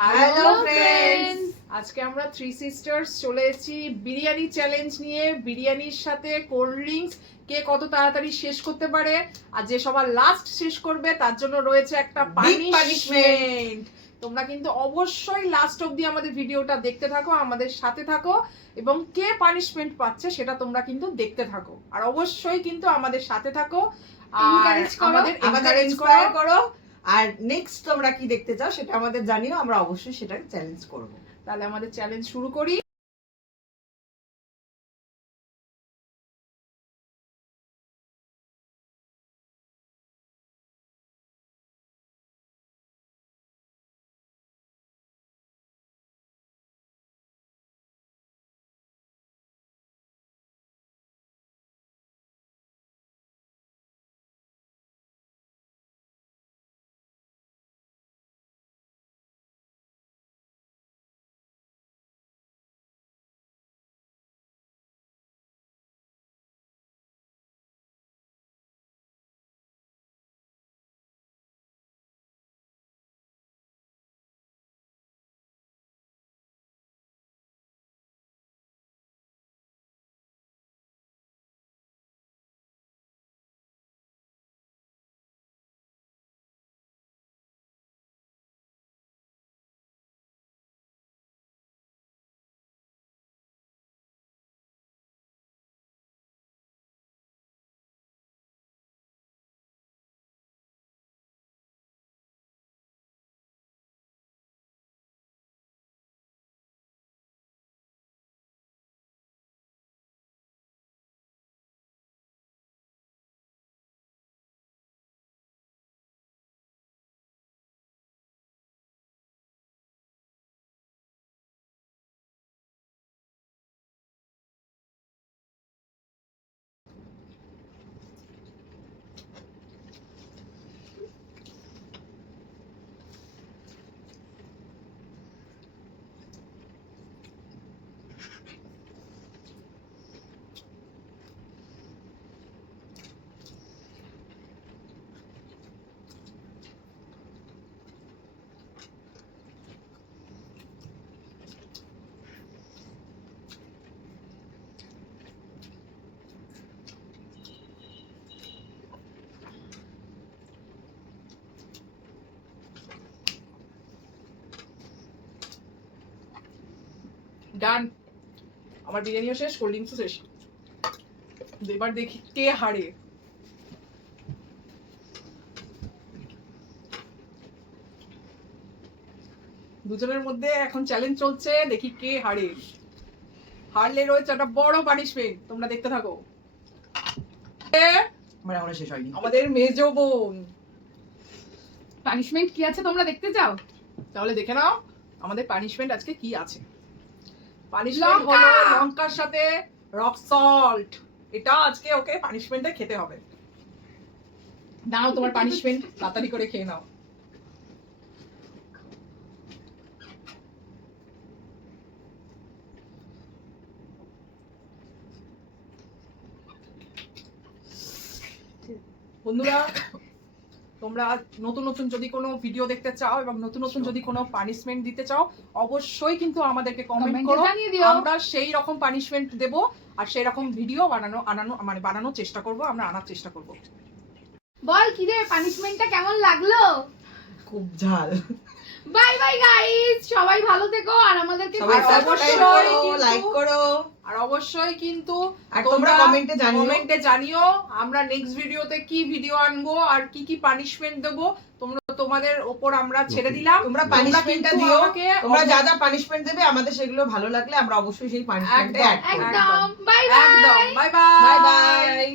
Hello friends, আজকে আমরা three sisters চলে এসেছি বিরিয়ানি চ্যালেঞ্জ নিয়ে। বিরিয়ানির সাথে কোল্ড ড্রিঙ্কস কে কত তাড়াতাড়ি শেষ করতে পারে, আর যে সবার লাস্ট শেষ করবে তার জন্য রয়েছে একটা পানিশমেন্ট। তোমরা কিন্তু অবশ্যই লাস্ট অবধি আমাদের ভিডিওটা দেখতে থাকো, আমাদের সাথে থাকো, এবং কে পানিশমেন্ট পাচ্ছে সেটা তোমরা কিন্তু দেখতে থাকো। আর অবশ্যই কিন্তু আমাদের সাথে থাকো, আমাদের ইন্সপায়ার করো। আর নেক্সট তোমরা কি দেখতে চাও সেটা আমাদের জানিও, আমরা অবশ্যই সেটা চ্যালেঞ্জ করব। তাহলে আমাদের চ্যালেঞ্জ শুরু করি। ডান, আমার বিরিয়ানিও শেষ, কোল্ড ড্রিঙ্কসও শেষ। এবার দেখি কে হারে। দুজনের মধ্যে এখন চ্যালেঞ্জ চলছে, দেখি কে হারে। হারলে রয়েছে একটা বড় পানিশমেন্ট, তোমরা দেখতে থাকো। আমার এখনো শেষ হয়নি। আমাদের মেজো বোন। পানিশমেন্ট কি আছে তোমরা দেখতে চাও? তাহলে দেখে নাও আমাদের পানিশমেন্ট আজকে কি আছে। পানিশমেন্ট হলো লঙ্কার সাথে রক সল্ট। এটা আজকে ওকে পানিশমেন্টে খেতে হবে। নাও তোমার পানিশমেন্ট, তাড়াতাড়ি করে খেয়ে নাও। বন্ধুরা, তোমরা নতুন নতুন যদি কোনো ভিডিও দেখতে চাও এবং নতুন নতুন যদি কোনো পানিশমেন্ট দিতে চাও, অবশ্যই কিন্তু আমাদেরকে কমেন্ট করো, আমরা সেই রকম পানিশমেন্ট দেব আর সেই রকম ভিডিও বানানোর চেষ্টা করব, আমরা আনার চেষ্টা করব। বল কি রে, পানিশমেন্টটা কেমন লাগলো? খুব ঝাল। বাই বাই গাইস, সবাই ভালো থেকো আর আমাদেরকে সবাই সাবস্ক্রাইব করো, লাইক করো, আর অবশ্যই কিন্তু আর তোমরা কমেন্টে জানিও আমরা নেক্সট ভিডিওতে কি ভিডিও আনবো আর কি কি পানিশমেন্ট দেবো। তোমাদের উপর আমরা ছেড়ে দিলাম, তোমরা পানিশমেন্টটা দিও। তোমরা যা যা পানিশমেন্ট দেবে আমাদের সেগুলো ভালো লাগলে আমরা অবশ্যই সেই পানিশমেন্টে অ্যাড করব। একদম বাই বাই। একদম বাই বাই। Bye bye.